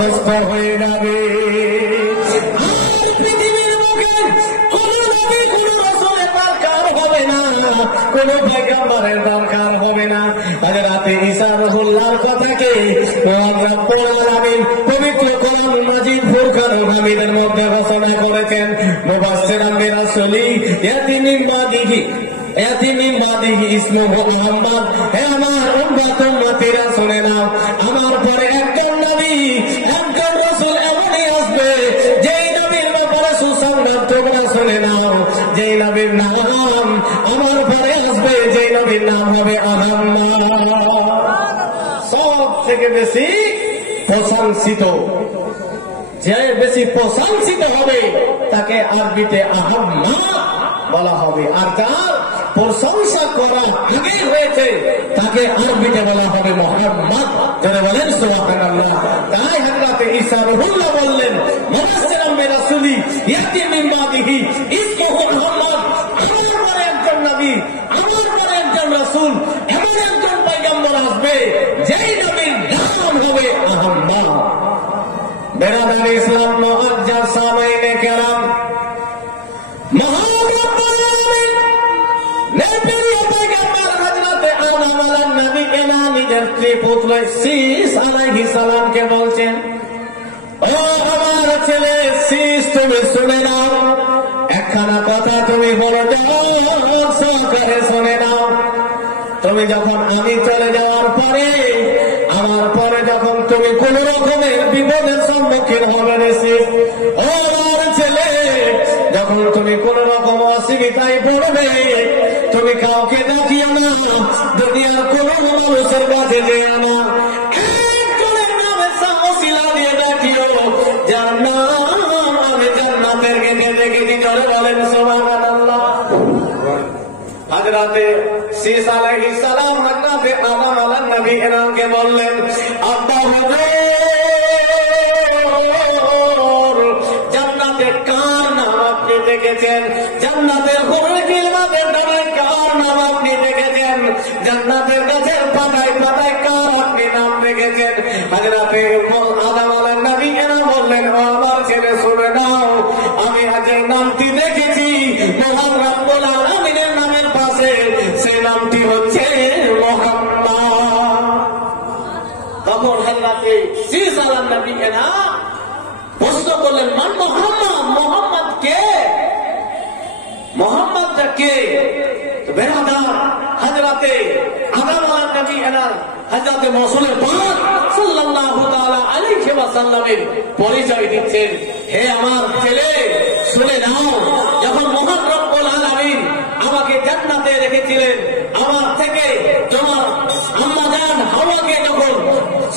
মুখস্থ হয়ে যাবে। পৃথিবীর মুখে কোন নবী কোন রাসূলের দরকার হবে না, কোন পয়গম্বরের দরকার হবে না। হযরতে ঈসা রাসূলুল্লাহর কথাকে আমরা পড়লাম, পবিত্র কোরআন মাজিদ ফুরকানুল হামিদের মধ্যে ঘোষণা করেছেন মুফাসসিরান বিরাসূলি ইয়াতি মিন বাদিহি ইসমুহু মুহাম্মদ। হে আমার উম্মতীরা শুনে নাও, আমার পরে একজন নবী একজন রাসূল এমনই আসবে যেই নবীর ব্যাপারে সুসংবাদ তোমরা শুনে নাও, যেই নবীর নাম আমার পরে আসবে, যেই নবীর নাম হবে আহমদ। সব থেকে বেশি প্রশংসিত, যে বেশি প্রশংসিত হবে তাকে আরবিতে আহমদ বলা হবে, আর যার প্রশংসা করা আগে হয়েছে তাকে আরবিতে বলা হবে মুহাম্মদ। যারা বলেন সুবহানাল্লাহ। তাই হযরত ঈসা রূহুল্লাহ বললেন মুফাসসিরান বিরাসূলি ইয়াতি মিন বাদিহি ইসমুহু মুহাম্মদ। আমার পরে একজন নবী, আমার পরে একজন রাসূল, এমন একজন পয়গম্বর আসবে যেই নবীর নাম হবে আহমদ। বেরাদার ইসলাম মুআজ্জাজ সামাইনে কেরাম, নিজের পুত্র শীস আলাইহিস সালামকে বলছেন, ও আমার ছেলে শীস, তুমি শুনে নাও, একখানা কথা তুমি বলে যাও, সহকারে শুনে নাও। তুমি যখন আমি চলে যাওয়ার পরে, আমার পরে যখন তুমি কোন রকমের বিপদের সম্মুখীন হবে রে শীস, ও আমার ছেলে, যখন তুমি কোন রকম অসুবিধায় পড়বে, তুমি কাউকে ডাকিও না, দুনিয়ার কোন মানুষের কাছে যেও না, একজনের নামে সাহসিলা দিয়ে ডাকিও, যার নাম আমি জান্নাতের গেটে দেখেছি। জোরে বলেন সুবহানাল্লাহ। হযরতে শীস আলাইহিস সালাম হযরতে আদম আলাইহিস নবী এনাকে বললেন, আব্বা হুজুর, জান্নাতের কার নাম আপনি দেখেছেন? জান্নাতের হুরুল কিলমাতের নামে কার নাম আপনি দেখেছেন? জান্নাতের গাছের পাতায় পাতায় কার আপনি নাম দেখেছেন? হযরতে আদম আলাইহিস নবী এরা বললেন, ও আমার ছেলে শুনে নাও, আমি আজ এই নামটি দেখেছি মহান রব্বুল আলামিনের নামের পাশে, সেই নামটি হচ্ছে মুহাম্মদ। তখন হযরতে শীস আলাইহিস নবী এরা প্রশ্ন করলেন, মান মুহাম্মদ, মুহাম্মদ কে? মুহাম্মদটা কে? বেরাদার হযরতে আদম আলাইহিস নবী এনার হযরতে রাসূলের পাক সাল্লাল্লাহু তাআলা আলাইহি ওয়াসাল্লামের পরিচয় দিচ্ছেন। হে আমার ছেলে, শুনে নাও, যখন মহান রব্বুল আলামিন আমাকে জান্নাতে রেখেছিলেন, আমার থেকে তোমার আম্মা জান হাওয়াকে যখন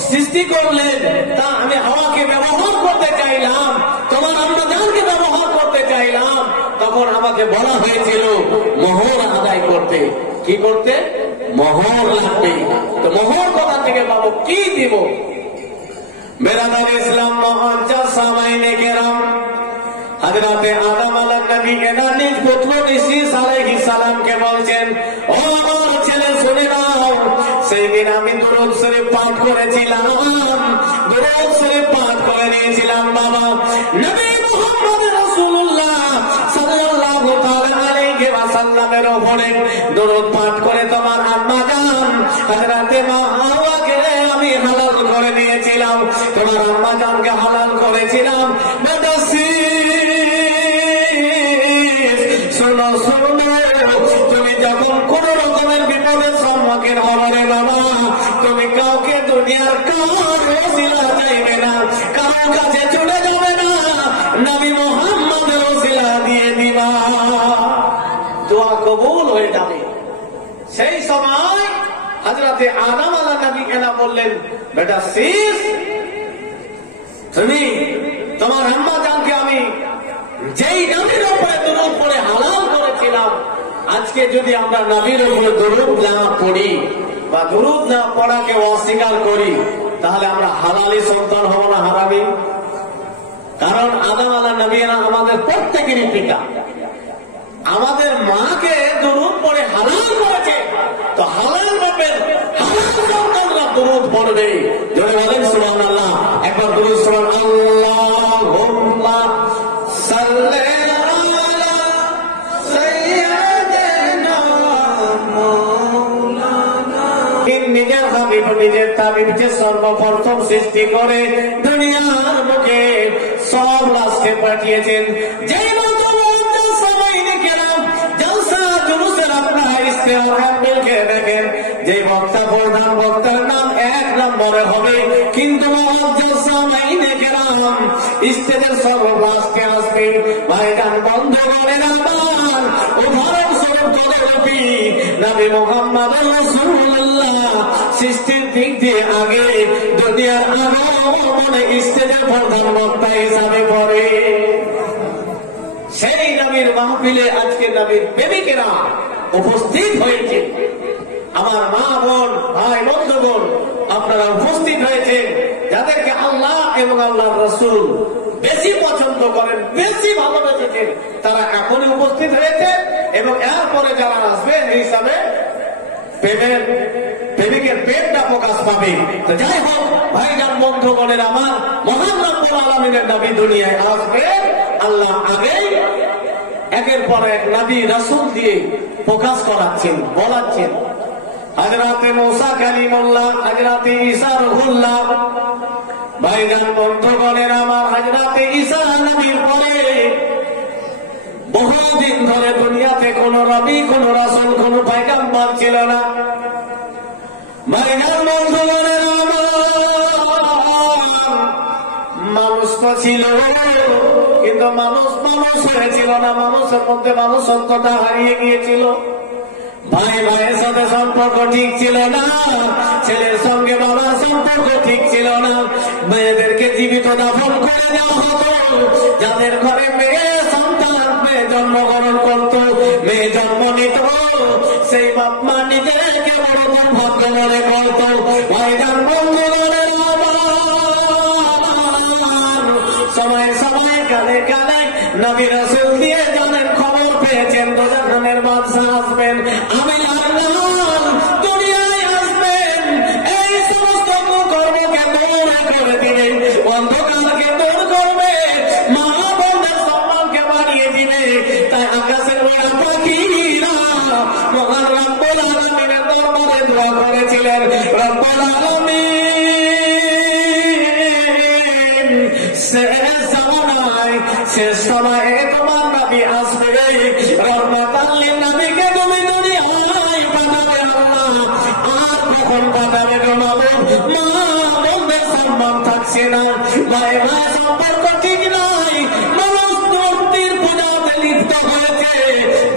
সৃষ্টি করলেন, তা আমি হাওয়াকে ব্যবহার করতে চাইলাম, তোমার আম্মা জানকে ব্যবহার করতে চাইলাম, তখন আমাকে বলা হয়েছিল মোহর আদায় করতে। কি করতে? মোহর লাগবে। তো মোহর কোথা থেকে পাবো, কি দিব? বেরাদার ইসলাম মুআজ্জাজ সামাইনে কেরাম, হযরতে আদম আলাইহিস নবী এনার নিজ পুত্র শীস আলাইহিস সালামকে বলছেন, ও আমার ছেলে শুনে নাও, সেই দিন আমি দুরূদ শরীফ পাঠ করেছিলাম, দুরূদ শরীফ পাঠ করে নিয়েছিলাম বাবা। নবী মুহাম্মদ রাসূলুল্লাহ সাল্লাল্লাহু তাআলা আলাইহি ওয়াসাল্লামের উপরে দুরূদ পাঠ করে তোমার আম্মা জান হযরতে হাওয়াকে আমি হালাল করে নিয়েছিলাম, তোমার আম্মা জানকে হালাল করেছিলাম। তুমি যখন কোন রকমের বিপদের সম্মুখীন হবে রে বাবা, তুমি কাউকে দুনিয়ার কারোর ওসিলা চাইবে না, কারোর কাছে ছুটে যাবে না, নবী মুহাম্মদের ওসিলা দিয়ে দিবা, দোয়া কবুল হয়ে যাবে। সেই সময় হযরতে আদম আলাইহিস নবী এনা বললেন, বেটা শীস, তুমি তোমার আম্মা জানকে আমি যেই নবীর উপরে দুরূদ পড়ে হালাল করেছিলাম, আজকে যদি আমরা নবীর উপরে দুরূদ না পড়ি বা দুরূদ না পড়াকে অস্বীকার করি, তাহলে আমরা হালালি সন্তান হব না হারামি? কারণ আদম আলাইহিস নবী আমাদের প্রত্যেকেরই পিতা, আমাদের মাকে দুরূদ পড়ে হালাল করেছে, তো হালাল বাপের হালাল সন্তানরা দুরূদ পড়বে। জোরে বলেন সুবহানাল্লাহ। একবার দুরূদ সুবহানাল্লাহ। আল্লাহুম্মা সাল্লি নিজের হাবিব নিজের তাবিবকে সর্বপ্রথম সৃষ্টি করে দুনিয়ার মুখে সব রাষ্ট্রে পাঠিয়েছেন। যে দেখেন যে বক্তা প্রধান বক্তার নাম এক নম্বরে হবে, কিন্তু স্টেজের সর্বলাস্টে আসবে। ভাইজান বন্ধ করে আমার উদাহরণস্বরূপ করে রবি নবী মুহাম্মদ রাসূলুল্লাহ সৃষ্টির দিক দিয়ে আগে দুনিয়ার মানে স্টেজের প্রধান বক্তা হিসাবে পড়ে। সেই নবীর মাহফিলে আজকে নবীর প্রেমিকেরা উপস্থিত হয়েছে। আমার মা বোন ভাই বন্ধুগণ আপনারা উপস্থিত হয়েছেন, যাদেরকে আল্লাহ এবং আল্লাহর রাসূল বেশি পছন্দ করেন, বেশি ভালোবেসেছেন, তারা এখনই উপস্থিত হয়েছে এবং এরপরে যারা আসবে এই হিসাবে প্রেমিকের প্রেমটা প্রকাশ পাবে। তো যাই হোক ভাইজান বন্ধুগণের আমার, মহান রব্বুল আলামিনের নবী দুনিয়ায় আসবে। আল্লাহ আগেই একের পর এক নবী রাসূল দিয়ে প্রকাশ করাচ্ছেন, বলাচ্ছেন। হযরতে মূসা কালিমুল্লাহ, হযরতে ঈসা রূহুল্লাহ। ভাইজান বন্ধুগণের আমার, হযরতে ঈসা নবীর পরে বহুদিন ধরে দুনিয়াতে কোন নবী, কোন রাসূল, কোন পয়গম্বর ছিল না। ভাইজান বন্ধুগণের আমার, মানুষ তো ছিল কিন্তু মানুষ হয়েছিল না, মানুষের মধ্যে মানুষত্বটা হারিয়ে গিয়েছিল। ভাই ভাইয়ের সাথে সম্পর্ক ঠিক ছিল না, ছেলের সঙ্গে বাবার সম্পর্ক ঠিক ছিল না। মেয়েদেরকে জীবিত দাফন করে দেওয়া হতো। যাদের ঘরে মেয়ে সন্তান মেয়ে জন্মগ্রহণ করত, মেয়ে জন্ম নিত, সেই বাপ মা নিজেকে বড় দুর্ভাগ্য মনে করত। ভাইজান বন্ধুগণের সময় সময় কানে কানে নবী রাসূল দিয়ে জানেন, খবর পেয়েছেন দোজাহানের বাদশা আসবেন, আমি আল্লাহ দুনিয়ায় আসবেন। এই সমস্ত কর্মকে দূর করে দিবে, অন্ধকারকে দূর করবে, মা বোনদের সম্মানকে বাড়িয়ে দিবে। তাই আকাশের পাখিরা মহান রব্বুল আলামিনের দরবারে দোয়া করেছিলেন, রব্বুল আলামিন শেষ সময়ে তোমার নবী আসবে, রহমাতাল লিল নবীকে তুমি দুনিয়ায় পাঠাবে আল্লাহ। আর কখন পাঠাবে গো মাবুদ? মা বোনদের সম্মান থাকছে না, ভাই ভাই সম্পর্ক ঠিক নাই, মানুষ মূর্তির পূজাতে লিপ্ত হয়েছে,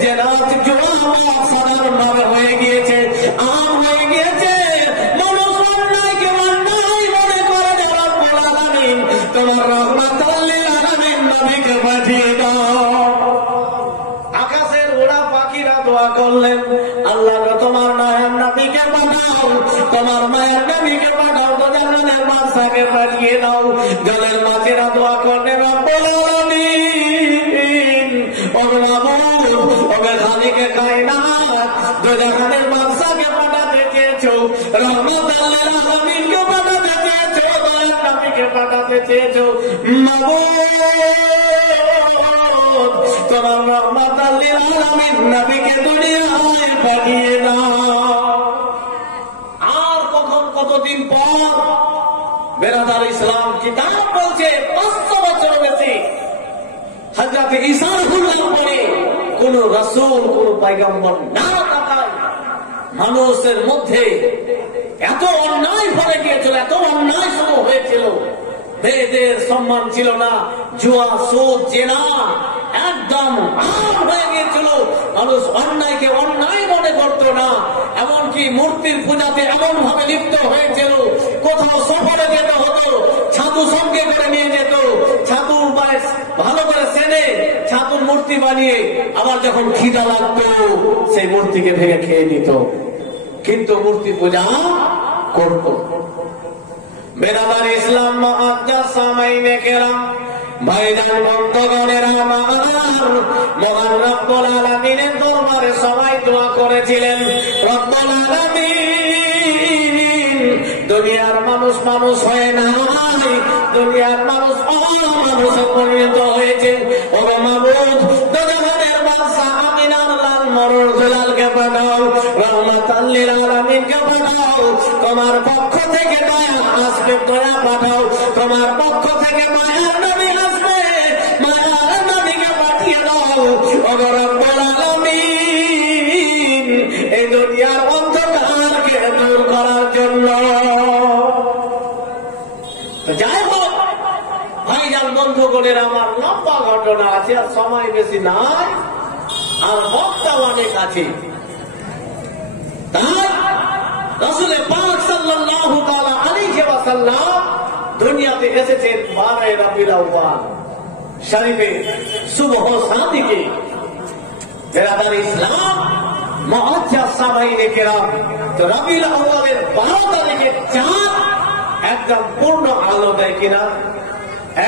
যে রাত জুয়া সাধারণভাবে হয়ে গিয়েছে, আম হয়ে গিয়েছে। মানুষ অন্যায়কে অন্যায় মনে করে যে রব্বুল আলামিন তোমার রহমাতাল লিল আলামিন নবীকে পাঠিয়ে দাও। আকাশের ওরা পাখিরা দোয়া করলেন, আল্লাহ তোমার নায়েব নবীকে পাঠাও, তোমার মায়ের নবীকে পাঠাও, দোজাহানের বাদশাকে পাঠিয়ে দাও। জলের মাছেরা দোয়া করলেন, রব্বুল আলামিন ওগো মাবুদ, ওগো খালিকে কায়নাত, দোজাহানের বাদশাকে পাঠাতে চেয়েছো, রহমাতাল লিল আলামিনকে পাঠাতে চেয়েছো, দয়ার নবীকে পাঠাতে চেয়েছো। মাবুদ তোমার রহমাতাল লিল আলামিন নবীকে দুনিয়ায় পাঠিয়ে দাও। আর কতদিন পর বেরাদার ইসলাম কিতাব বলছে 500 বছর বেশি হযরতে ঈসা রূহুল্লাহ পরে কোন রাসূল, কোন পয়গম্বর না থাকায় মানুষের মধ্যে এত অন্যায় ভরে গিয়েছিল, এত অন্যায় শুরু হয়েছিল। মেয়েদের সম্মান ছিল না, জুয়া সুদ জেনা একদম আম হয়ে গিয়েছিল। মানুষ অন্যায়কে অন্যায় মনে করত না, এমনকি মূর্তির পূজাতে এমন ভাবে লিপ্ত হয়েছিল। কোথাও সফরে যেতে হতো, ছাতু সঙ্গে করে নিয়ে যেত, ছাতুর ভালো করে সেনে ছাতুর মূর্তি বানিয়ে আবার যখন খিদা লাগতো সেই মূর্তিকে ভেঙে খেয়ে নিত, কিন্তু মূর্তি পূজা করত। বেরাদার ইসলাম মুআদ্দাস সামাইনে কেরাম, ভাইজান বন্ধুগণের আমার, মহান রব্বুল আলামিনের দরবারে সবাই দোয়া করেছিলেন, রব্বুল আলামিন দুনিয়ার মানুষ মানুষ হয়ে না, দুনিয়ার মানুষ অমানুষে পরিণত হয়েছে। ওরে মাবুদ, দুনিয়ার বাদশা আমিনার লাল মরুর দুলালকে পাঠাও, রহমাতাল লিল আলামিনকে পাঠাও। তোমার পক্ষ থেকে দয়া আসবে, দয়া পাঠাও। তোমার পক্ষ থেকে মায়ার নবী আসবে, মায়ার নবীকে পাঠিয়ে দাও। ওরে রব্বুল আলামিন, এই দুনিয়ার অন্ধকারকে দূর করার জন্য। যাই হোক ভাইজান, বন্ধুগণের, আমার লম্বা ঘটনা আছে, আর সময় বেশি নাই, আর বক্তা অনেক আছে। তাই রাসূল পাক সাল্লাল্লাহু তাআলা আলাইহি ওয়াসাল্লাম দুনিয়াতে এসেছেন 12 রবিউল আউয়াল শরীফে সুবহ সাদিকে। বেরাদার ইসলাম, মুআজ্জাজ সামাইনে কেরাম, তো রবিউল আউয়ালের 12 তারিখের চাঁদ একদম পূর্ণ আলো দেয় কিনা,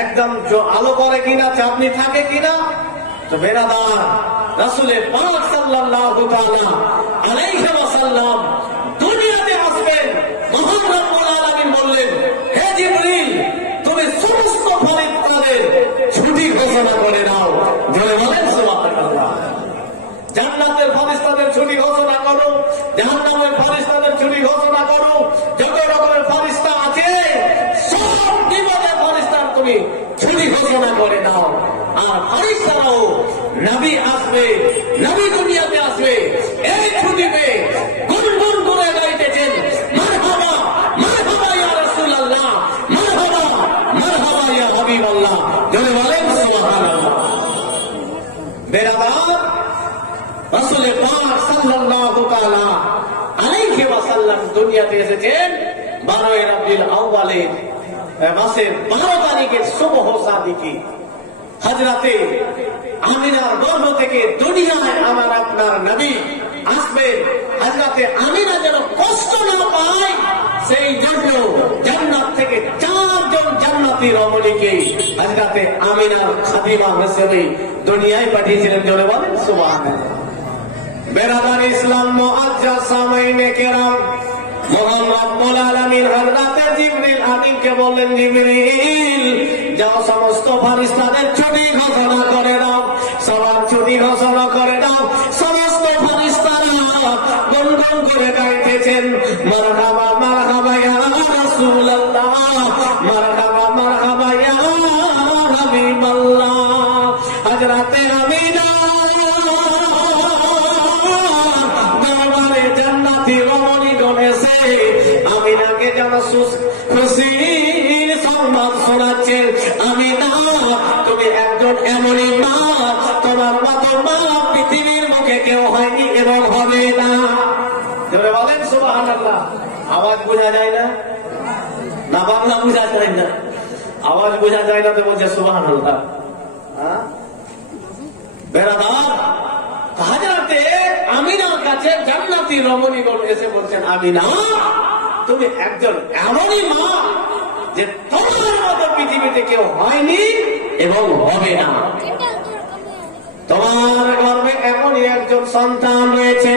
একদম আলো করে কিনা, চাঁদনি থাকে কিনা? তো বেরাদার, রাসূল পাক সাল্লাল্লাহু তাআলা আলাইহি ওয়াসাল্লাম দুনিয়াতে আসবেন। মহান রব্বুল আলামিন বললেন, হে জিবরিল, তুমি সমস্ত ফেরেশতাদের ছুটি ঘোষণা করে দাও। জোরে বলেন সুবহানাল্লাহ। জান্নাতের ফেরেশতাদের ছুটি ঘোষণা করো, জাহান্নামের ফেরেশতাদের ছুটি ঘোষণা করো, যত রকমের ফেরেশতা আছে সব বিপদের ফেরেশতার তুমি ছুটি ঘোষণা করে দাও। আর ফেরেশতারাও, নবী আসবে, নবী দুনিয়াতে আসবে, এই ছুটি পেয়ে গুনগুন করে গাইতেছেন, মারহাবা মারহাবা ইয়া রাসূলুল্লাহ, মারহাবা মারহাবা ইয়া হাবিবাল্লাহ। জোরে বলেন সুবহানাল্লাহ। বেরাদার, রাসূল পাক সাল্লাল্লাহু তাআলা আলাইহি ওয়াসাল্লাম দুনিয়াতে এসেছেন 12 রবিউল আউয়ালের মাসের 12 তারিখের সুবহ সাদিকে। হযরতে আমিনার গর্ভ থেকে দুনিয়ায় আমার আপনার নবী আসবেন। হযরতে আমিনা যেন কষ্ট না পায়, সেই জন্য জান্নাত থেকে 4 জন জান্নাতি রমণীকে হযরতে আমিনার খাদিমা হিসেবে দুনিয়ায় পাঠিয়েছিলেন। জোরে বলেন সুবহানাল্লাহ। বেরাদার ইসলাম, মুআজ্জাজ সামাইনে কেরাম, মহান রব্বুল আলামিন হযরতে জিবরিল আমিনকে বললেন, জিবরিল যাও সমস্ত ফেরেশতাদের ছুটি ঘোষণা করে দাও, সবার ছুটি ঘোষণা করে দাও। সমস্ত ফেরেশতারা গুনগুন করে গাইতেছেন, মারহাবা মারহাবা ইয়া রাসূলুল্লাহ, মারহাবা মারহাবা ইয়া হাবিবাল্লাহ। হযরতে আমিনা জান্নাতি রমণীগণ এসে আমিনাকে যেন খুশি সংবাদ শোনাচ্ছেন, আমিনা তুমি একজন এমনই মা, তোমার মতো মা পৃথিবীর মুখে কেউ হয়নি এবং হবে না। জোরে বলেন সুবহানাল্লাহ। আওয়াজ বোঝা যায় না? না বাংলা বোঝা যায় না? আওয়াজ বোঝা যায় না তো বলছে সুবহানাল্লাহ। বেরাদার, হযরতে আমিনার কাছে জান্নাতি রমণীগণ এসে বলছেন, আমিনা তুমি একজন এমনই মা যে তোমার মতো পৃথিবীতে কেউ হয়নি এবং হবে না। তোমার গর্ভে এমনই একজন সন্তান রয়েছে,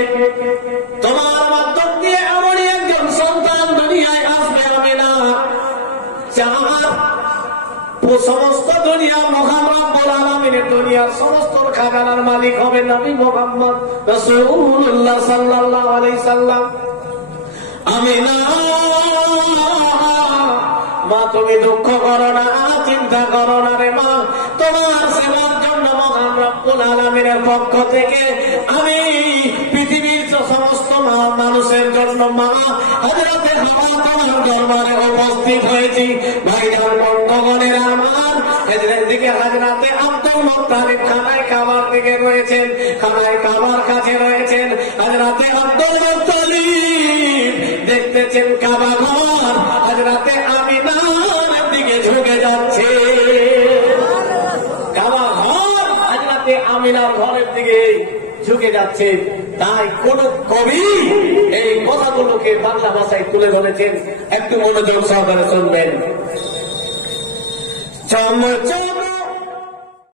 তোমার মাধ্যম দিয়ে এমনই একজন সন্তান দুনিয়ায় আসবে। আমিনা সমস্ত দুনিয়া মহান রব্বুল আলামিনের দুনিয়ার সমস্ত খাজানার মালিক হবে নবী মুহাম্মদ রাসূলুল্লাহ সাল্লাল্লাহু আলাইহি সাল্লাম। আমিনা মা তুমি দুঃখ করো না, চিন্তা করো না রে মা, তোমার সেবার জন্য মহান রব্বুল আলামিনের পক্ষ থেকে আমি পৃথিবীর সমস্ত মানুষের জন্য মা হযরতে হাওয়া তোমার দরবারে উপস্থিত হয়েছি। ভাইজান বন্ধুগণের আমার, এদিকে হযরতে আব্দুল মুত্তালিব খানায় কাবার দিকে রয়েছেন, খানায় কাবার কাছে রয়েছেন। হযরতে আব্দুল মুত্তালিব দেখতেছেন কাবা ঘর হযরতে আমিনার দিকে ঝুঁকে যাচ্ছে। কাবা ঘর হযরতে আমিনার ঘরের দিকে ঝুঁকে যাচ্ছে। তাই কোন কবি এই কথাগুলোকে বাংলা ভাষায় তুলে ধরেছেন, একটু মনোযোগ সহকারে শুনবেন। চম চম